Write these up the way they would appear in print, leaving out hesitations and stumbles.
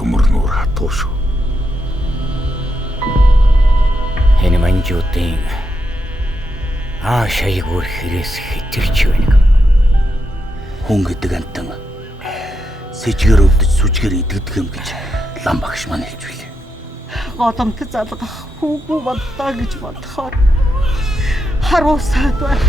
төмөр нуур хатуу шүү. Энэ манжуудын шаяг өөр хэрээс хэтэрч байна. Хүн гэдэг амтан сэжгээр өвдөж сүжгээр идэгдэг юм гэж лам багш маань хэлж билээ. Голомт залгах хүүгүй боллоо гэж бодохоор харуусаад байна.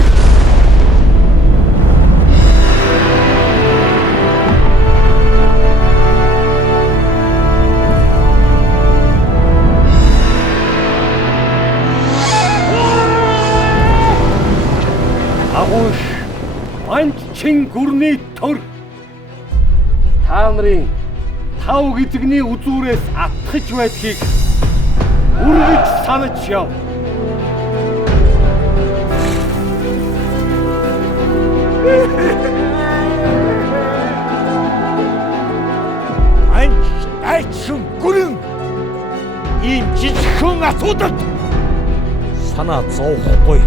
Агууш манчин гүрний төр та нарын тав гизгний үзүүрээс атгаж байдгийг үргэлж санаж яв. Анч айчсан гүрэн ийм жижигхэн асуудалд санаа зовхгүй.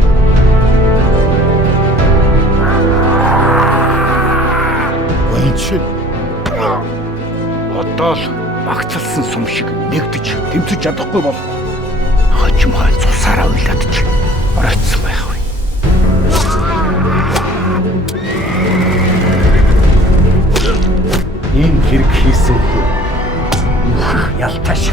Чи одоо л магталсан сум шиг нэгдэж тэмцэж чадахгүй бол хожим хаан цусаараа уйлаадч оройтсон байх вэ? Ийм хэрэг хийсэн хүн ялтааш.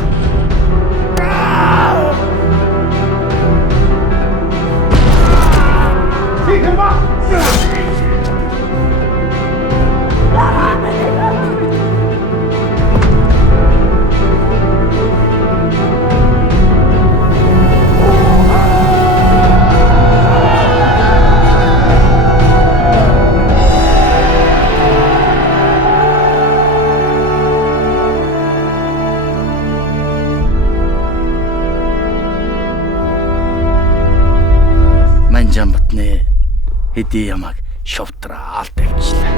Манжамбатны хэдий ямаг шовтраа алт авчлаа.